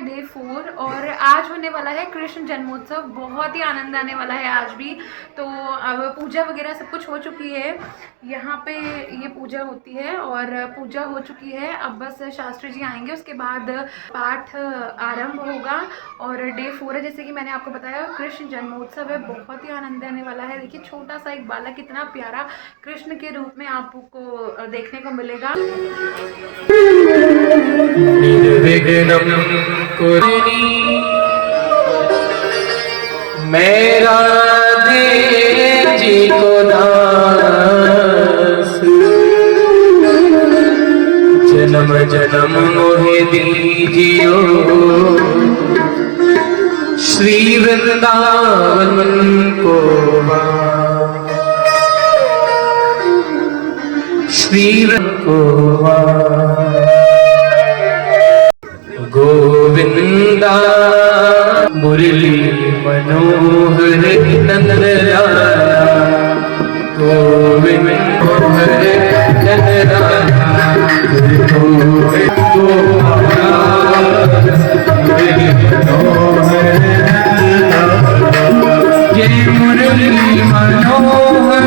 Day 4 और आज होने वाला है कृष्ण जन्मोत्सव। बहुत ही आनंद आने वाला है आज भी। तो अब पूजा वगैरह सब कुछ हो चुकी है। यहाँ पे ये पूजा होती है और पूजा हो चुकी है। अब बस शास्त्री जी आएंगे, उसके बाद पाठ आरंभ होगा। और डे 4 है, जैसे कि मैंने आपको बताया, कृष्ण जन्मोत्सव है। बहुत ही आनंद आने वाला है। देखिए छोटा सा एक बालक कितना प्यारा कृष्ण के रूप में आपको देखने को मिलेगा। निर्विघ्नं कुरु मेरा दे जी को दास, जन्म जन्म मोहि दीजियो श्री वृंदावन को वास, श्री को वास। गोविंदा मुरली मनोहर नंदलाला, गोविंद मनोहर नंदलाला, गोविंद गोपाला मुरली मनोहर नंदलाला, जय मुरली मनोहर।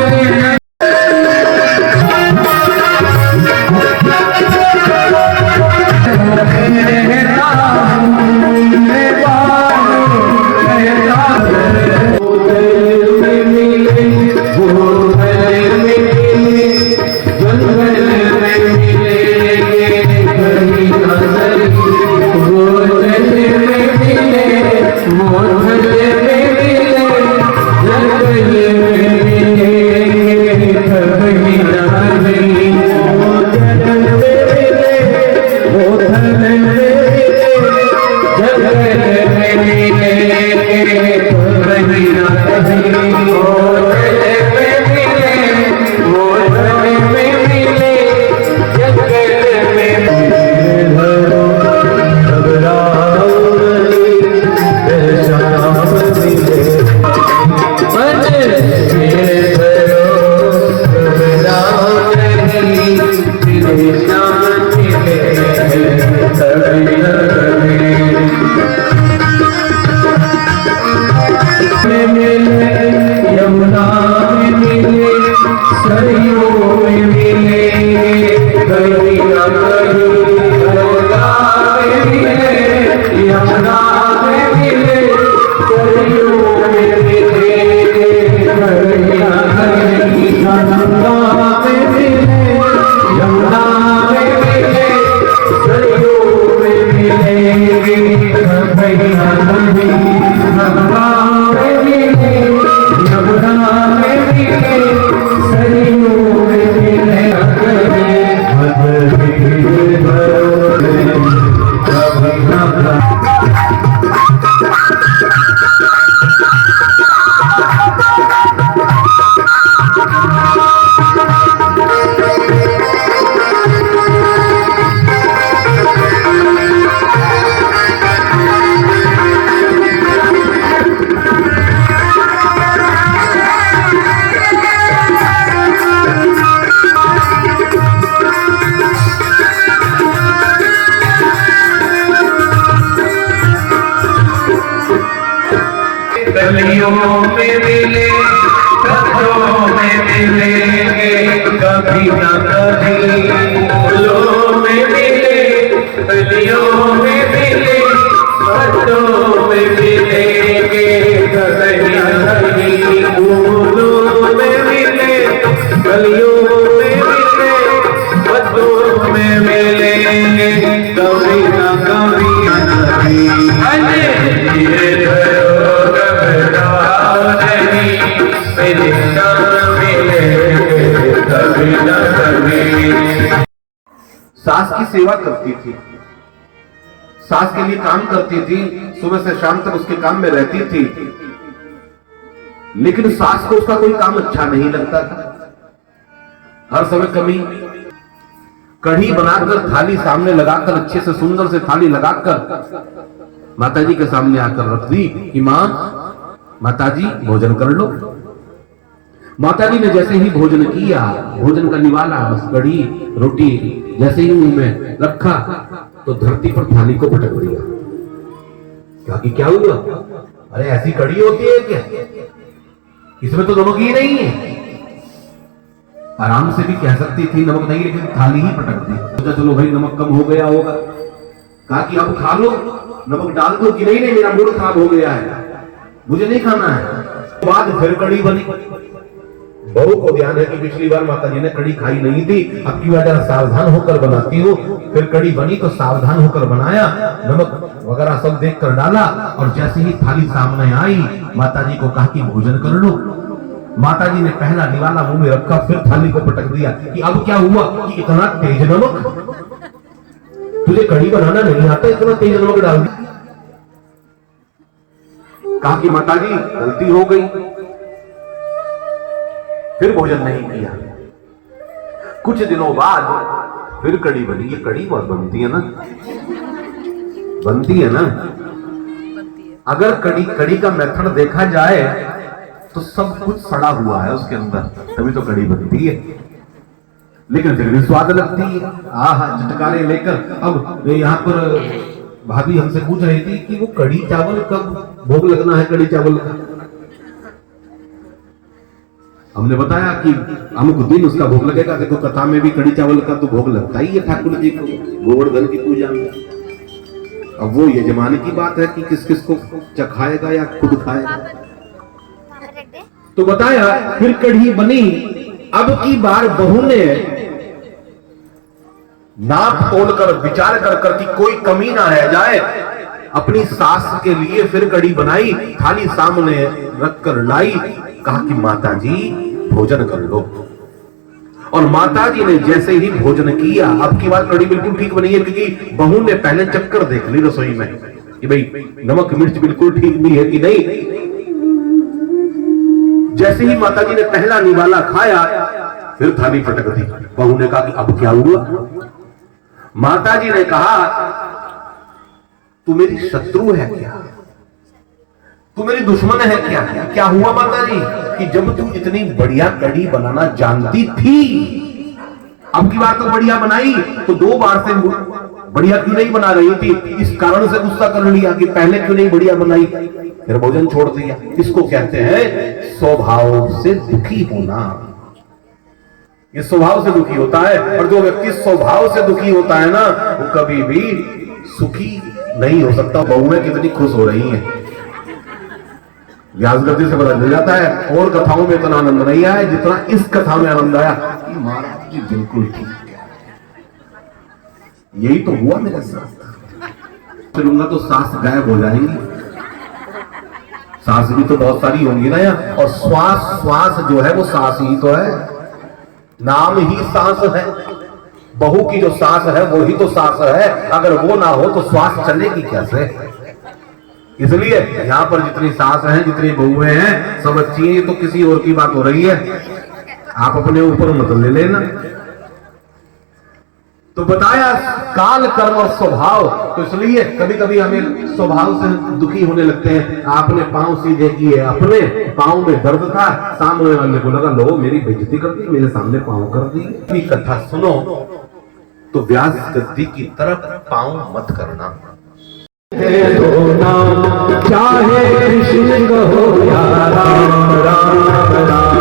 गलियों में मिले, कब्रों में मिलेंगे, कभी न कभी फूलों में मिले, गलियों में मिले, कब्रों में मिलेंगे, कभी न कभी फूलों में मिले, गलियों में मिले, कब्रों में मिलेंगे, कभी न कभी सास की सेवा करती थी, सास के लिए काम करती थी, सुबह से शाम तक उसके काम में रहती थी, लेकिन सास को उसका कोई काम अच्छा नहीं लगता था। हर समय कमी, कढ़ी बनाकर थाली सामने लगाकर, अच्छे से सुंदर से थाली लगाकर माताजी के सामने आकर रख दी कि मां, माताजी भोजन कर लो। माताजी ने जैसे ही भोजन किया, भोजन का निवाला, बस कढ़ी रोटी जैसे ही मुंह में रखा तो धरती पर थाली को पटक दिया। कहा कि क्या हुआ? अरे ऐसी कड़ी होती है क्या? इसमें तो नमक ही नहीं है। आराम से भी कह सकती थी नमक नहीं, लेकिन थाली ही पटक दी। सोचा चलो भाई नमक कम हो गया होगा। कहा कि अब खा लो, नमक डाल दो। कि नहीं नहीं, मेरा मूड खराब हो गया है, मुझे नहीं खाना है। बाद फिर कड़ी बनी। बहू को ध्यान है कि पिछली बार माता जी ने कड़ी खाई नहीं थी, अब की बार सावधान होकर बनाती हूँ। फिर कड़ी बनी तो सावधान होकर बनाया, नमक वगैरह सब देख कर डाला, और जैसे ही थाली सामने आई माता जी को कहा कि भोजन कर लो। माता जी ने पहला निवाला मुंह में रखा, फिर थाली को पटक दिया कि अब क्या हुआ कि इतना तेज नमक? तुझे कड़ी बनाना नहीं आता, इतना तेज नमक डाल दिया। कहा कि माता जी गलती हो गई। फिर भोजन नहीं किया। कुछ दिनों बाद फिर कड़ी बनी। ये कड़ी बहुत बनती है ना, बनती है ना। अगर कड़ी का मेथड देखा जाए तो सब कुछ सड़ा हुआ है उसके अंदर, तभी तो कड़ी बनती है, लेकिन फिर भी स्वाद लगती है। आहा, चटकारे लेकर। अब यहाँ पर भाभी हमसे पूछ रही थी कि वो कड़ी चावल कब भोग लगना है, कड़ी चावल का। हमने बताया कि अमुक दिन उसका भोग लगेगा। देखो कथा में भी कड़ी चावल का तो भोग लगता ही है ठाकुर जी को गोवर्धन की पूजा में। अब वो यजमान की बात है कि किस किस को चखाएगा या खुद खाएगा। तो बताया फिर कढ़ी बनी। अब की बार बहू ने नाप तोल कर विचार कर कि कोई कमी ना रह जाए, अपनी सास के लिए फिर कड़ी बनाई, थाली सामने रखकर लाई। कहा कि माता जी भोजन कर लो। और माता जी ने जैसे ही भोजन किया, अब की बार कड़ी बिल्कुल ठीक बनी है, क्योंकि बहू ने पहले चक्कर देख ली रसोई में कि भाई नमक मिर्च बिल्कुल ठीक भी है कि नहीं। जैसे ही माता जी ने पहला निवाला खाया, फिर थाली पटक दी। बहू ने कहा कि अब क्या हुआ? माता जी ने कहा तू मेरी शत्रु है क्या? तू मेरी दुश्मन है क्या? क्या हुआ माता जी कि जब तू इतनी बढ़िया कड़ी बनाना जानती थी, अब की बार तो बढ़िया बनाई, तो 2 बार से बढ़िया क्यों नहीं बना रही थी? इस कारण से गुस्सा कर लिया कि पहले क्यों नहीं बढ़िया बनाई, फिर भोजन छोड़ दिया। इसको कहते हैं स्वभाव से दुखी होना। ये स्वभाव से दुखी होता है, और जो व्यक्ति स्वभाव से दुखी होता है ना, वो कभी भी सुखी नहीं हो सकता। बहुएं कितनी खुश हो रही हैं, व्यास गति से पता चल जाता है। और कथाओं में इतना आनंद नहीं आया जितना इस कथा में आनंद आया। महाराज जी बिल्कुल ठीक है, यही तो हुआ मेरे साथ। चलूंगा तो सास गायब हो जाएंगी। सास भी तो बहुत सारी होंगी ना यार, और श्वास जो है वो सास ही तो है, नाम ही सास है। बहू की जो सास है वो ही तो सास है, अगर वो ना हो तो श्वास चलेगी कैसे? इसलिए यहाँ पर जितनी सास हैं, जितनी बहुएं हैं, सब अच्छी हैं। ये तो किसी और की बात हो रही है, आप अपने ऊपर मत ले लेना। तो बताया काल, कर्म और स्वभाव। तो इसलिए कभी कभी हमें स्वभाव से दुखी होने लगते हैं। आपने पांव सीधे किए, अपने पांव में दर्द था, सामने वाले को लगा लो मेरी बेइज्जती कर दी, मेरे सामने पांव कर दी। कथा सुनो तो व्यास गद्दी की तरफ पांव मत करना। चाहे कृष्ण हो या राम, राम राम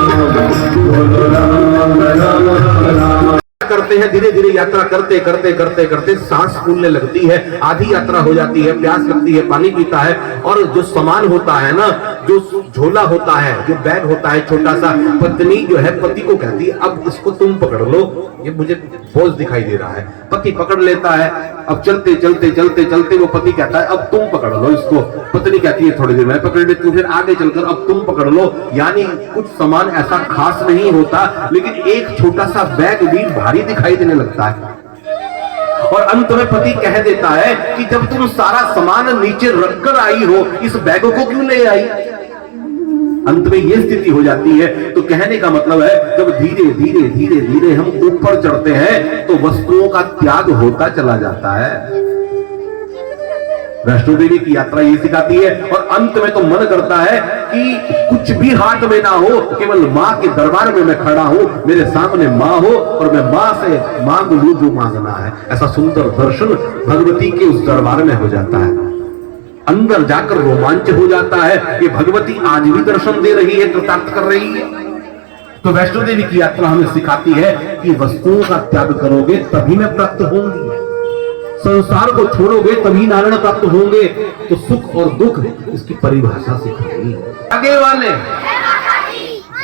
बोलो राम राम राम। करते हैं धीरे धीरे यात्रा करते करते करते करते सांस फूलने लगती है, आधी यात्रा हो जाती है, प्यास लगती है, पानी पीता है, और जो सामान होता है ना, जो झोला होता है, जो बैग होता है छोटा सा, पत्नी जो है पति को कहती है अब इसको तुम पकड़ लो, ये मुझे बोझ दिखाई दे रहा है। पति पकड़ लेता है। अब चलते चलते चलते चलते वो पति कहता है अब तुम पकड़ लो इसको। पत्नी कहती है थोड़ी देर में पकड़ लेती हूँ, फिर आगे चलकर अब तुम पकड़ लो। यानी कुछ सामान ऐसा खास नहीं होता, लेकिन एक छोटा सा बैग भी भारी दिखाई देने लगता है। और अंत में पति कह देता है कि जब तुम सारा सामान नीचे रखकर आई हो, इस बैग को क्यों ले आई? अंत में यह स्थिति हो जाती है। तो कहने का मतलब है जब धीरे धीरे धीरे धीरे हम ऊपर चढ़ते हैं तो वस्तुओं का त्याग होता चला जाता है। वैष्णो देवी की यात्रा ये सिखाती है। और अंत में तो मन करता है कि कुछ भी हाथ में ना हो, केवल माँ के दरबार में मैं खड़ा हूं, मेरे सामने माँ हो और मैं माँ से मांग लूं जो मांगना है। ऐसा सुंदर दर्शन भगवती के उस दरबार में हो जाता है। अंदर जाकर रोमांच हो जाता है कि भगवती आज भी दर्शन दे रही है, कृतार्थ कर रही है। तो वैष्णो देवी की यात्रा हमें सिखाती है कि वस्तुओं का त्याग करोगे तभी मैं प्राप्त होंगी, संसार को छोड़ोगे तभी नारायण प्राप्त होंगे। तो सुख और दुख इसकी परिभाषा सिखाई। आगे वाले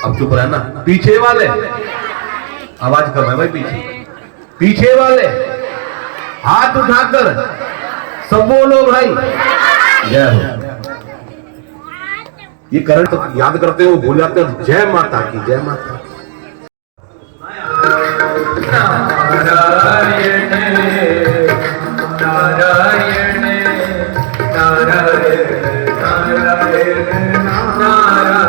अब चुप रहना, पीछे वाले आवाज कम है भाई, पीछे वाले हाथ उठाकर सब बोलो भाई जय हो। ये करण तो याद करते हो, भूल जाते हो। जय माता की, जय माता की। नारायण नारायण नारायण नारायण नारायण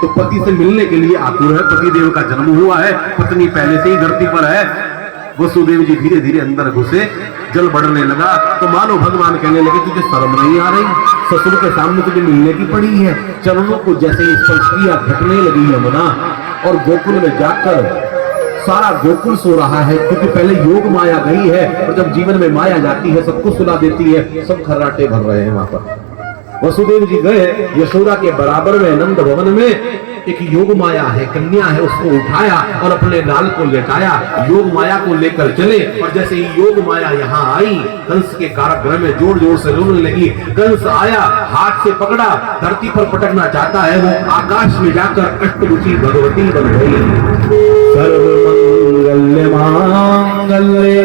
तो पति से मिलने के लिए आतुर है, पति देव का जन्म हुआ है, पत्नी पहले से ही धरती पर है। वसुदेव जी धीरे धीरे अंदर घुसे, जल बढ़ने लगा तो मानो भगवान कहने लगे तुझे शर्म नहीं आ रही, ससुर के सामने तुझे मिलने की पड़ी है। चरणों को जैसे ही स्पर्श किया घटने लगी यमुना, और गोकुल में जाकर सारा गोकुल सो रहा है, क्योंकि पहले योग माया गई है, और जब जीवन में माया जाती है सबको सुला देती है, सब खर्राटे भर रहे हैं वहां पर। वसुदेव जी गए यशोदा के बराबर में नंद भवन में, एक योग माया है, कन्या है, उसको उठाया और अपने लाल को लेटाया, योग माया को लेकर चले। और जैसे ही योग माया यहाँ आई, कंस के कारागृह में जोर जोर से रोने लगी। कंस आया, हाथ से पकड़ा, धरती पर पटकना चाहता है, वो आकाश में जाकर अष्टभुजी भगवती बन गई। सर्वमंगल्य मांगल्ये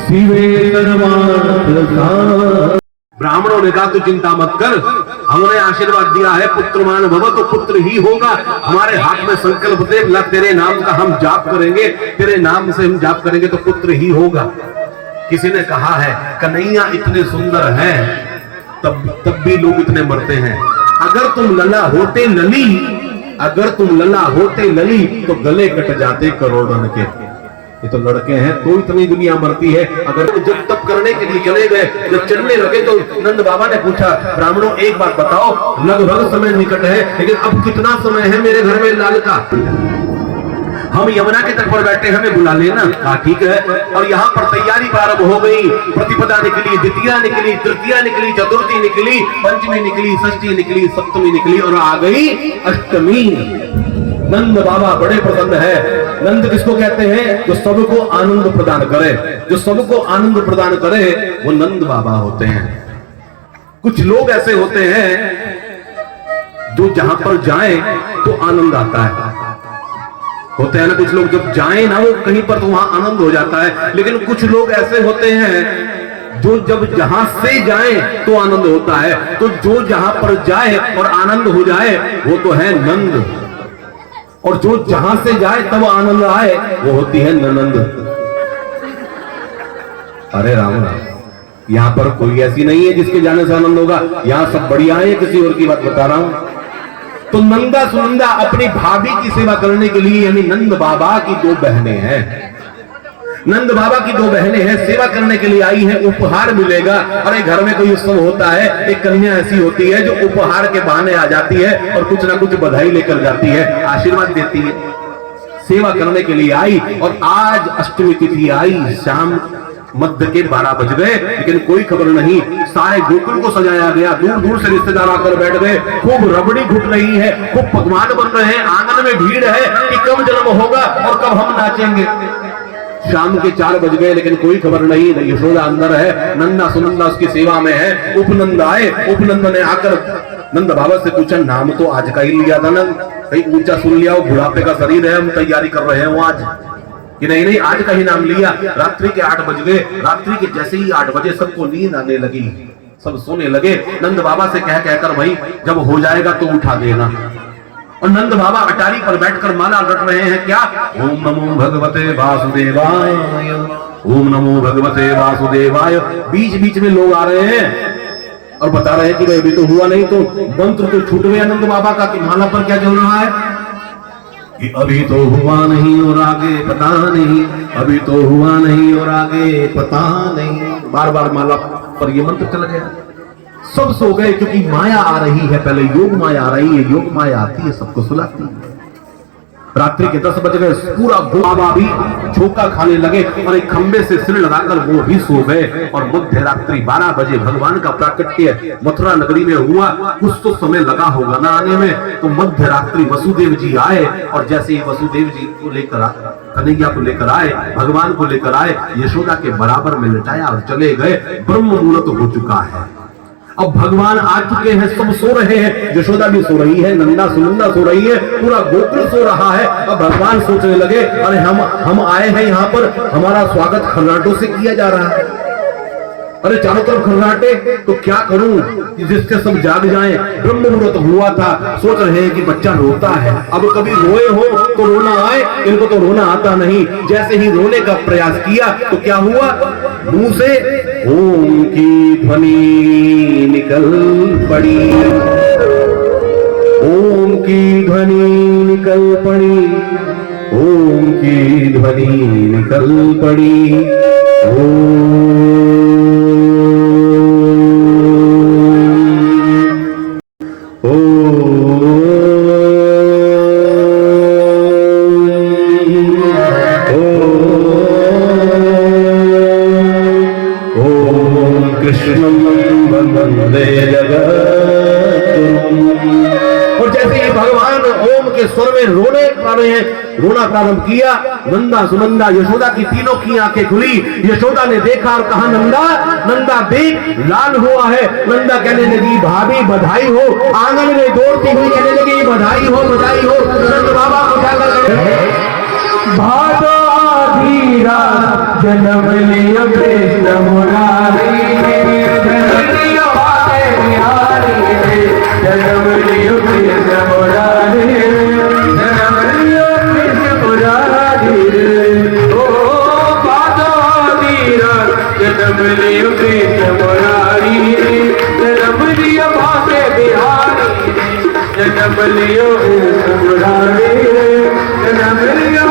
शिवे सर्वार्थ। ब्राह्मणों ने कहा तू चिंता मत कर, हमने आशीर्वाद दिया है पुत्रमान भव, तो पुत्र ही होगा। हमारे हाथ में संकल्प दे, ला तेरे नाम का हम जाप करेंगे, तेरे नाम से हम जाप करेंगे तो पुत्र ही होगा। किसी ने कहा है कन्हैया इतने सुंदर हैं तब भी लोग इतने मरते हैं। अगर तुम लला होते लली, अगर तुम लला होते लली तो गले कट जाते करोड़न के। ये तो लड़के हैं तो इतनी दुनिया मरती है। अगर जब तप करने के लिए चले गए, जब चलने लगे तो नंद बाबा ने पूछा ब्राह्मणों एक बात बताओ, लगभग समय निकट है, लेकिन अब कितना समय है मेरे घर में लाल का? हम यमुना के तट पर बैठे, हमें बुला लेना। कहा ठीक है। और यहाँ पर तैयारी प्रारंभ हो गई। प्रतिपदा निकली, द्वितीया निकली, तृतीया निकली, चतुर्थी निकली, पंचमी निकली, षष्ठी निकली, सप्तमी निकली और आ गई अष्टमी। नंद बाबा बड़े प्रसन्न है। नंद किसको कहते हैं? जो सबको आनंद प्रदान करे, जो सबको आनंद प्रदान करे वो नंद बाबा होते हैं। कुछ लोग ऐसे होते हैं जो जहां पर जाएं तो आनंद आता है। होते हैं ना कुछ लोग, जब जाएं ना वो कहीं पर तो वहां आनंद हो जाता है। लेकिन कुछ लोग ऐसे होते हैं जो जब जहां से जाएं तो आनंद होता है। तो जो जहां पर जाए और आनंद हो जाए वो तो है नंद, और जो जहां से जाए तब आनंद आए वो होती है ननंद। अरे राम राम, यहां पर कोई ऐसी नहीं है जिसके जाने से आनंद होगा। यहां सब बढ़िया है, किसी और की बात बता रहा हूं। तो नंदा सुनंदा अपनी भाभी की सेवा करने के लिए, यानी नंद बाबा की दो बहनें हैं, नंद बाबा की दो बहनें हैं, सेवा करने के लिए आई हैं। उपहार मिलेगा। अरे घर में कोई उत्सव होता है, एक कन्या ऐसी होती है जो उपहार के बहाने आ जाती है और कुछ ना कुछ बधाई लेकर जाती है, आशीर्वाद देती है। सेवा करने के लिए आई और आज अष्टमी तिथि आई, शाम मध्य के 12 बज गए, लेकिन कोई खबर नहीं। सारे गोकुल को सजाया गया, दूर दूर से रिश्तेदार आकर बैठ गए। खूब रबड़ी घुट रही है, खूब पकवान बन रहे हैं, आंगन में भीड़ है कि कब जन्म होगा और कब हम नाचेंगे। शाम के 4 बज गए, लेकिन कोई खबर नहीं। यशोदा अंदर है, नंदा सुनंदा उसकी सेवा में है। उपनंद आए, उपनंद ने आकर नंद बाबा से पूछा नाम तो आज का ही लिया था नंद, कहीं ऊंचा सुन लिया हो, बुढ़ापे का शरीर है, हम तैयारी कर रहे हैं आज कि नहीं? नहीं, आज का ही नाम लिया। रात्रि के 8 बज गए। रात्रि के जैसे ही 8 बजे सबको नींद आने लगी, सब सोने लगे। नंद बाबा से कह कहकर भाई जब हो जाएगा तो उठा देना। और नंद बाबा अटारी पर बैठकर माला रट रहे हैं। क्या? ओम नमो भगवते वासुदेवाय, ओम नमो भगवते वासुदेवाय। बीच बीच में लोग आ रहे हैं और बता रहे हैं कि भाई अभी तो हुआ नहीं, तो मंत्र तो छूट गया नंद बाबा का कि माला पर क्या चल रहा है कि अभी तो हुआ नहीं और आगे पता नहीं, अभी तो हुआ नहीं और आगे पता नहीं। बार बार माला पर ये मंत्र चल गया। सब सो गए क्योंकि माया आ रही है। पहले योग माया आ रही है, योग माया आती है सबको सुलाती है। रात्रि के 10 बज गए। पूरा बाबा भी झोंका खाने लगे और एक खंबे से सिर लगाकर वो भी सो गए। और मध्य रात्रि 12 बजे भगवान का प्राकट्य मथुरा नगरी में हुआ। कुछ तो समय लगा होगा ना आने में। तो मध्य रात्रि वसुदेव जी आए और जैसे ही वसुदेव जी को लेकर कन्हैया को लेकर आए, भगवान को लेकर आए, यशोदा के बराबर में लिटाया और चले गए। ब्रह्म मुहूर्त हो चुका है। अब भगवान आ चुके हैं, सब सो रहे हैं। यशोदा भी सो रही है, नंदा सुनंदा सो रही है, पूरा गोकुल सो रहा है। अब भगवान सोचने लगे अरे हम आए हैं यहाँ पर, हमारा स्वागत खर्राटों से किया जा रहा है। अरे चारों तरफ खर्राटे, तो क्या करूं जिससे सब जाग जाएं। ब्रह्म मुहूर्त हुआ था। सोच रहे हैं कि बच्चा रोता है, अब कभी रोए हो तो रोना आए, इनको तो रोना आता नहीं। जैसे ही रोने का प्रयास किया तो क्या हुआ, मुंह से ओम की ध्वनि निकल पड़ी। ओम की ध्वनि निकल पड़ी, ओम की ध्वनि निकल पड़ी। कृष्णं वन्दे जगद्गुरुम्। और जैसे ही भगवान ओम के स्वर में रोना प्रारंभ किया, नंदा सुनंदा यशोदा की तीनों की आंखें खुली। यशोदा ने देखा और कहा, नंदा नंदा देख, लाल हुआ है। नंदा कहने लगी, भाभी बधाई हो। आंगन में दौड़ती हुई कहने लगी, बधाई हो बधाई हो। नंद बाबा भादो धीरा जन्म लियो कृष्ण मुरारी, जन्म लियो बाके बिहारी रे, जन्म लियो कृष्ण मुरारी, जन्म लियो कृष्ण मुरारी रे। ओ भादो धीरा जन्म लियो कृष्ण मुरारी रे, जन्म लियो बाके बिहारी रे, जन्म लियो कृष्ण मुरारी रे, जन्म लियो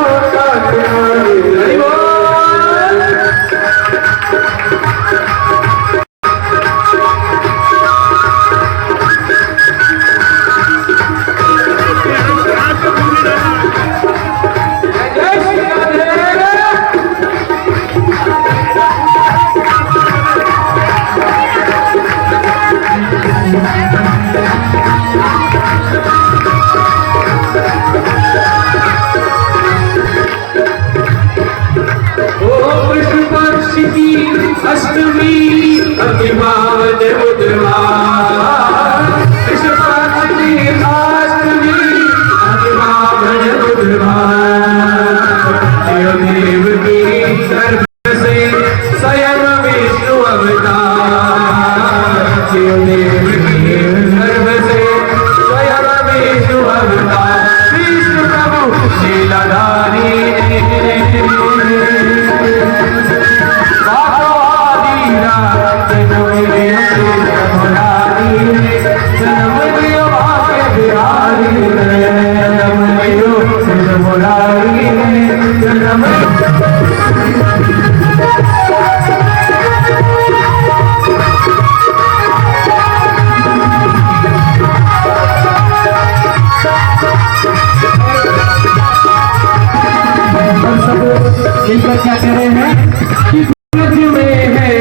मिलकर क्या कह रहे हैं कि में है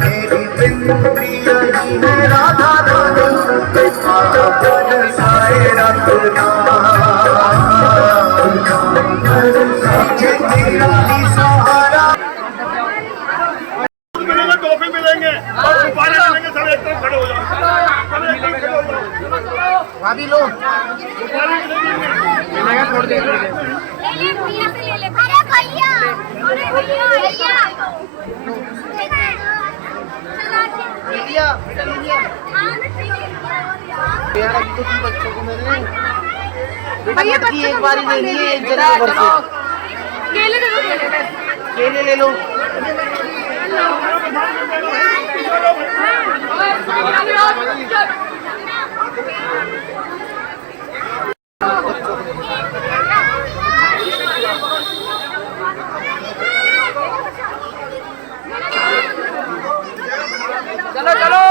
मेरी जिंदगी यही है राधा रानी बरसाए रखना तेरा ही सहारा मिलेंगे, टॉफी मिलेंगे और गुब्बारे मिलेंगे। सब एक तरफ खड़े हो जाओ, सब एक तरफ खड़े हो जाओ। भाभी लो गुब्बारे मिलेंगे। मिलेगा छोड़ दे ले ले भैया से ले ले। अरे भैया, अरे भैया भैया भैया यार अब तो तुम बच्चों को मैंने भैया बेटा एक बार ही ले लिए एक जगह पर से केले दे दो, केले बस। केले ले लो चलो चलो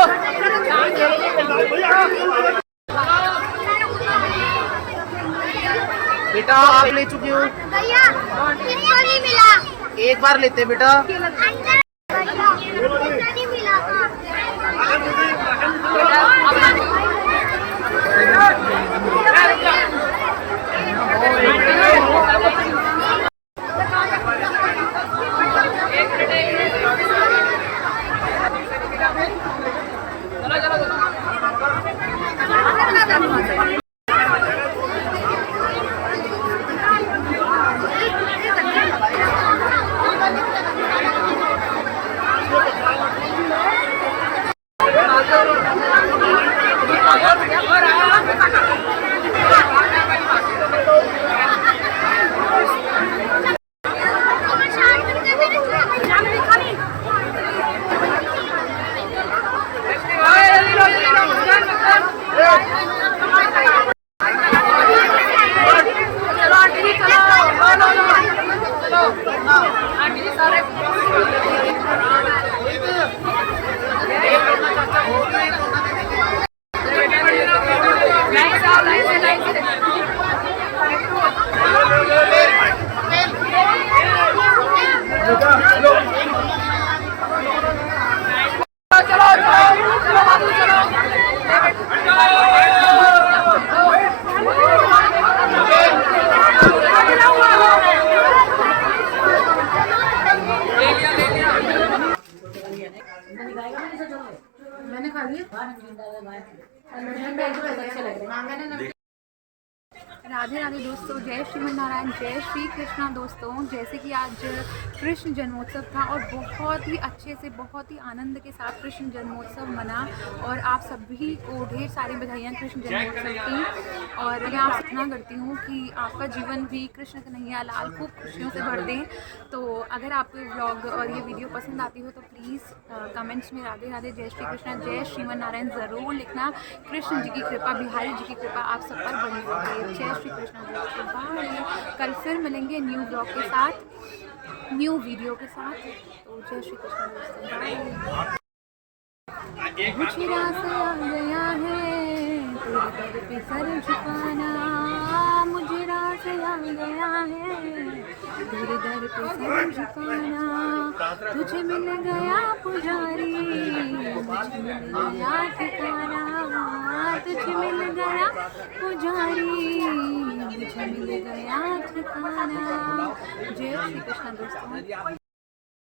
बेटा आप ले चुके हो भैया कितना नहीं मिला एक बार लेते बेटा भैया कितना नहीं मिला मैंने खा लिया। राधे राधे दोस्तों, जय श्रीमन नारायण, जय श्री कृष्णा दोस्तों। जैसे कि आज कृष्ण जन्मोत्सव था और बहुत ही अच्छे से, बहुत ही आनंद के साथ कृष्ण जन्मोत्सव मना और आप सभी को ढेर सारी बधाइयाँ कृष्ण जन्मोत्सव की। और मैं आपसे प्रार्थना करती हूँ कि आपका जीवन भी कृष्ण कन्हैया लाल खूब खुशियों से भर दें। तो अगर आपको ये व्लॉग और ये वीडियो पसंद आती हो तो प्लीज़ कमेंट्स में राधे राधे, जय श्री कृष्णा, जय श्रीमन नारायण ज़रूर लिखना। कृष्ण जी की कृपा, बिहारी जी की कृपा आप सब पर बनी रहे। जय श्री कृष्ण दोस्तों, बाय। कल फिर मिलेंगे न्यू ब्लॉग के साथ, न्यू वीडियो के साथ। तो जय श्री कृष्ण दोस्तों, बाय। मुझे रास आ गया है तेरे दर पे सर झुकाना, मुझे रास आ गया है तेरे दर पे सर झुकाना। तुझे मिल गया पुजारी, मुझे मिल गया ठिकाना, तुझे मिल गया पुजारी, मुझे मिल गया ठिकाना। जय श्री कृष्ण दोस्तों।